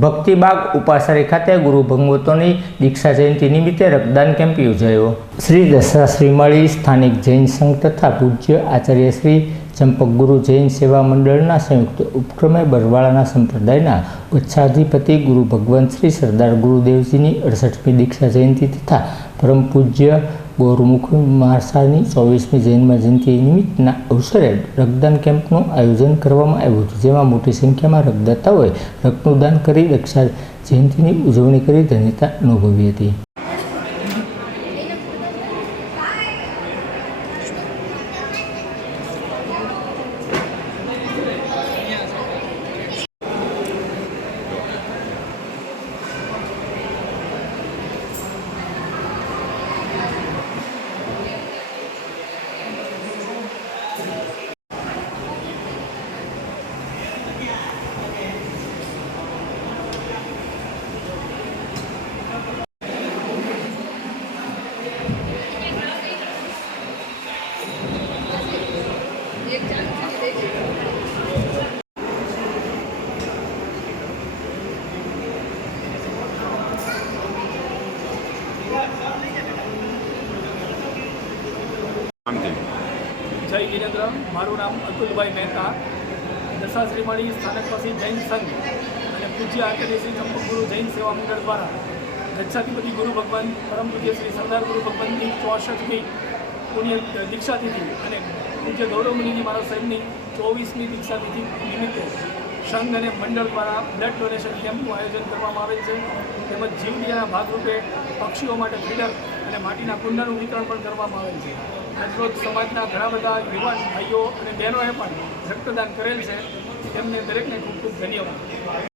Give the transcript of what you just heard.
ભક્તિબાગ ઉપાસરી ખાતે ગુરુ ભગવતોની દીક્ષા જયંતિ નિમિત્તે રક્તદાન કેમ્પ યોજાયો. શ્રી દશરા શ્રીમાળી સ્થાનિક જૈન સંઘ તથા પૂજ્ય આચાર્ય શ્રી ચંપક ગુરુ જૈન સેવા મંડળના સંયુક્ત ઉપક્રમે બરવાળાના સંપ્રદાયના ઉચ્છાધિપતિ ગુરુ ભગવાન શ્રી સરદાર ગુરુદેવજીની અડસઠમી દીક્ષા જયંતિ તથા પરમ પૂજ્ય ગૌરમુખ મહારાજની ચોવીસમી જૈન જયંતિ નિમિત્તના અવસરે રક્તદાન કેમ્પનું આયોજન કરવામાં આવ્યું હતું. જેમાં મોટી સંખ્યામાં રક્તદાતાઓએ રક્તનું દાન કરી રક્ષા જયંતિની ઉજવણી કરી ધન્યતા અનુભવી હતી. જય વિરેન્દ્ર મારું નામ અતુલભાઈ મહેતા. દશાશ્રીમાળી સ્થાનક પાસે જૈન સંઘ અને પૂજ્ય આચાર્ય શ્રી ચંપકગુરુ જૈન સેવા મંડળ દ્વારા ગચ્છાધિપતિ ગુરુ ભગવાન પરમ પૂજ્ય શ્રી સરદાર ગુરુ ભગવાનની ચોસઠમી પુણ્ય દીક્ષાતિથિ અને પૂજ્ય ગૌરવમુનિજી મારા સાહેબની ચોવીસમી દીક્ષાતિથિ નિમિત્તે સંઘ અને મંડળ દ્વારા બ્લડ ડોનેશન કેમ્પનું આયોજન કરવામાં આવેલ છે. તેમજ જીવડિયાના ભાગરૂપે પક્ષીઓ માટે ફીડર અને માટીના કુંડાનું વિતરણ પણ કરવામાં આવેલ છે. આજરોજ સમાજના ઘણા બધા યુવાન ભાઈઓ અને બહેનોએ પણ રક્તદાન કરેલ છે. તેમને દરેકને ખૂબ ખૂબ ધન્યવાદ.